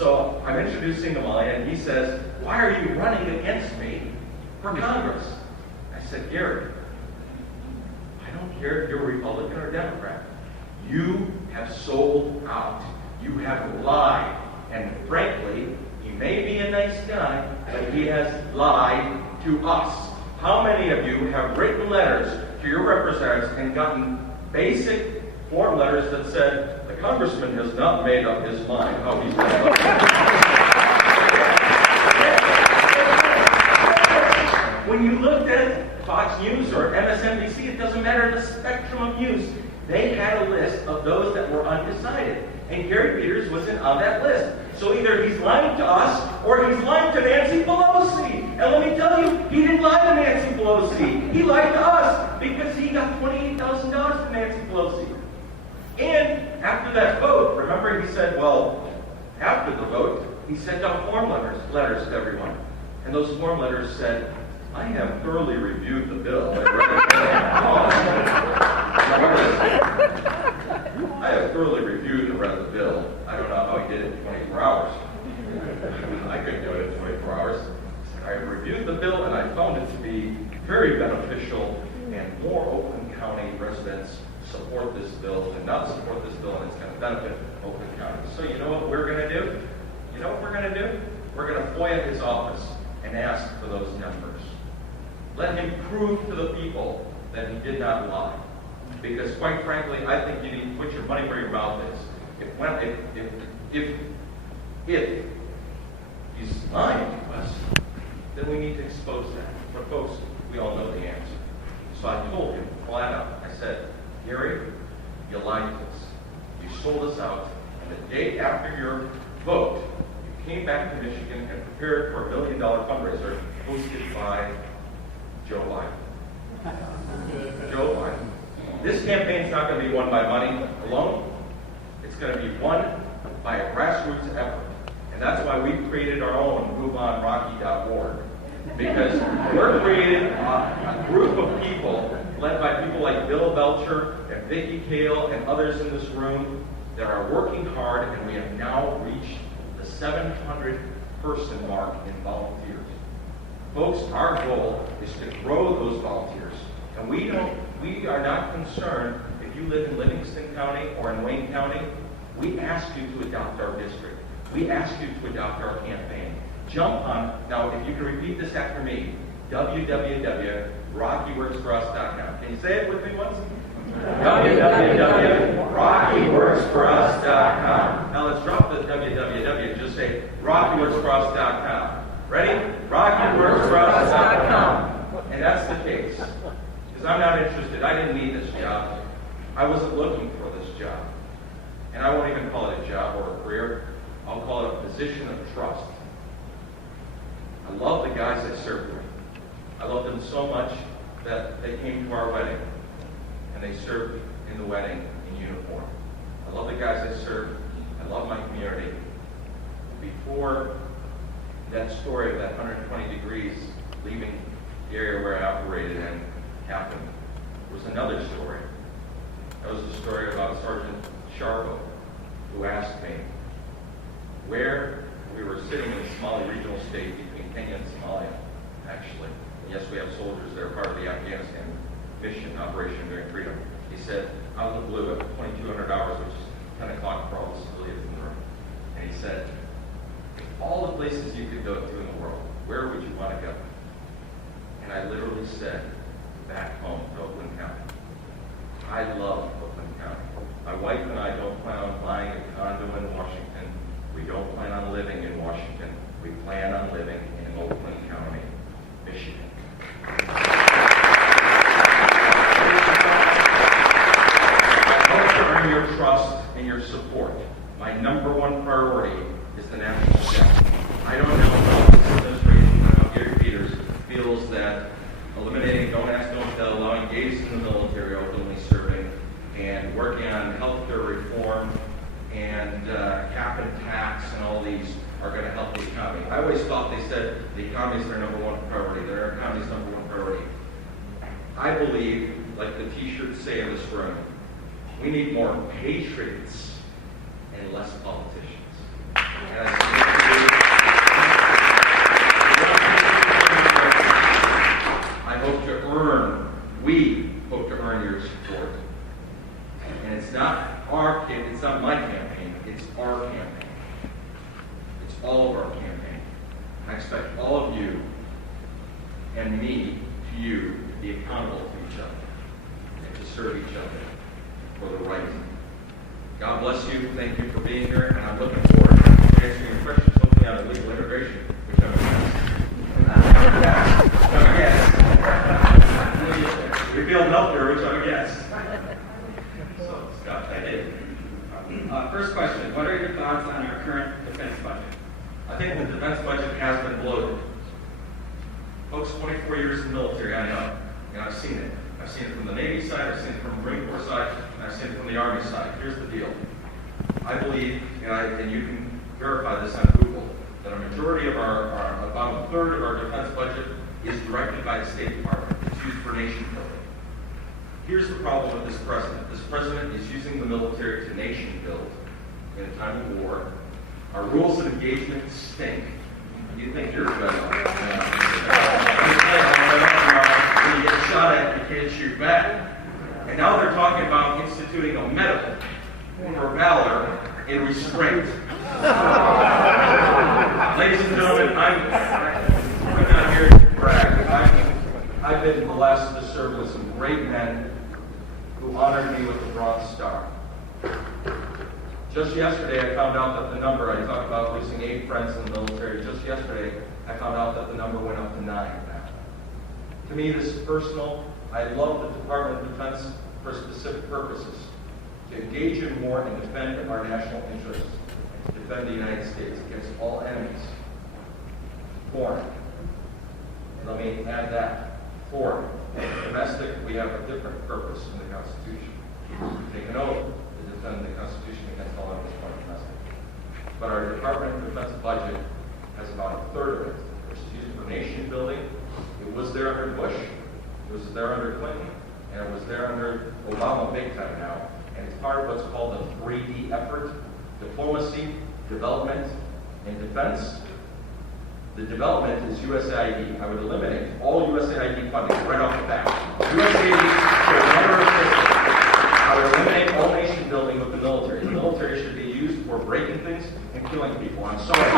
So I'm introducing Amalia, and he says, "Why are you running against me for Congress?" I said, "Gary, I don't care if you're Republican or Democrat. You have sold out. You have lied. And frankly, he may be a nice guy, but he has lied to us. How many of you have written letters to your representatives and gotten basic form letters that said, the congressman has not made up his mind how he's going to vote?" When you looked at Fox News or MSNBC, it doesn't matter the spectrum of news. They had a list of those that were undecided. And Gary Peters wasn't on that list. So either he's lying to us or he's lying to Nancy Pelosi. And let me tell you, he didn't lie to Nancy Pelosi. He lied to us because he got $28,000 from Nancy Pelosi. And after that vote, remember he said, well, after the vote, he sent out form letters to everyone. And those form letters said, "I have thoroughly reviewed the bill and read it." I have thoroughly reviewed and read the bill. I don't know how he did it in 24 hours. I couldn't do it in 24 hours. I have reviewed the bill and I found it to be very beneficial, and more Oakland County residents support this bill and not support this bill, and it's going to benefit Oakland County. So you know what we're going to do? You know what we're going to do? We're going to FOIA his office and ask for those numbers. Let him prove to the people that he did not lie. Because quite frankly, I think you need to put your money where your mouth is. If he's lying to us, then we need to expose that. But folks, we all know the answer. So I told him flat out, I said, "Gary, you lied to us. You sold us out, and the day after your vote, you came back to Michigan and prepared for $1 million fundraiser hosted by Joe Biden." Joe Biden. This campaign's not going to be won by money alone. It's going to be won by a grassroots effort. And that's why we created our own MoveOnRocky.org. Because we're creating a group of people led by people like Bill Belcher and Vicki Kale and others in this room that are working hard, and we have now reached the 700-person mark in volunteers. Folks, our goal is to grow those volunteers. And we are not concerned if you live in Livingston County or in Wayne County. We ask you to adopt our district. We ask you to adopt our campaign. Jump on, now if you can repeat this after me, www.rockyworksforus.com. Can you say it with me once? www.rockyworksforus.com. Now let's drop the www and just say rockyworksforus.com. Ready? rockyworksforus.com. And that's the case. Because I'm not interested. I didn't need this job. I wasn't looking for this job. And I won't even call it a job or a career. I'll call it a position of trust. I love the guys I served with. I love them so much that they came to our wedding and they served in the wedding in uniform. I love the guys I served. I love my community. Before that story of that 120 degrees leaving the area where I operated in happened, was another story. That was the story about Sergeant Sharbo, who asked me where we were sitting in the Somali regional state between Kenya and Somalia, actually. And yes, we have soldiers that are part of the Afghanistan mission, Operation Enduring Freedom. He said, out of the blue, at 2,200 hours, which is 10 o'clock for all the civilians in the room. And he said, all the places you could go to in the world, where would you want to go? And I literally said, back home to Oakland County. I love Oakland County. My wife and I don't plan on buying a condo in Washington. We don't plan on living in Washington. We plan on living in Oakland County, Michigan. I hope to earn your trust and your support. My number one priority is the national debt. I don't know how this administration, how Gary Peters feels that eliminating Don't Ask, Don't Tell, allowing gays in the military openly serving, and working on healthcare reform and cap and tax and all these are going to help the economy. I always thought they said the economy is their number one priority. Their economy is number one priority. I believe, like the t-shirts say in this room, we need more patriots and less politicians. And expect all of you and me to you to be accountable to each other and to serve each other for the right. God bless you. Thank you for being here, and I'm looking forward to answering your questions, hopefully on illegal immigration, which I'm a guest. You're feeling up there, which I'm a guest. So, Scott, thank you. First question, what are your thoughts on our current defense budget? I think the defense budget has been bloated. Folks, 24 years in the military, I know, and I've seen it. I've seen it from the Navy side, I've seen it from the Marine Corps side, and I've seen it from the Army side. Here's the deal. I believe, and you can verify this on Google, that a majority of about a third of our defense budget is directed by the State Department. It's used for nation building. Here's the problem with this president. This president is using the military to nation build in a time of war. Our rules of engagement stink. You think you're good. When you get shot at, you can't shoot back. And now they're talking about instituting a medal for valor in restraint. Ladies and gentlemen, I'm not here to brag. I've been blessed to serve with some great men who honored me with the Bronze Star. Just yesterday, I found out that the number, I talked about losing 8 friends in the military. Just yesterday, I found out that the number went up to 9 now. To me, this is personal. I love the Department of Defense for specific purposes. To engage in war and defend our national interests, and to defend the United States against all enemies. Foreign. Let me add that. Foreign. Domestic, we have a different purpose in the Constitution. We take an oath to defend the Constitution against all enemies foreign and domestic. But our Department of Defense budget has about a third of it, which is used for nation building. It was there under Bush, it was there under Clinton, and it was there under Obama big time now. And it's part of what's called the 3D effort: diplomacy, development, and defense. The development is USAID. I would eliminate all USAID funding right off the bat. USAID should never exist. I would eliminate all nation building with the military. The military should be used for breaking things and killing people. I'm sorry.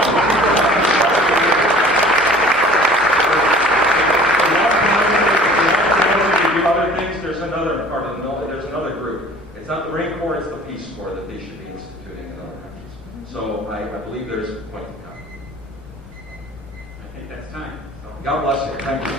Other things, there's another part of the military, there's another group. It's not the Marine Corps, it's the Peace Corps that they should be instituting in other countries. So I believe there's a point to come. I think that's time. God bless you. Thank you.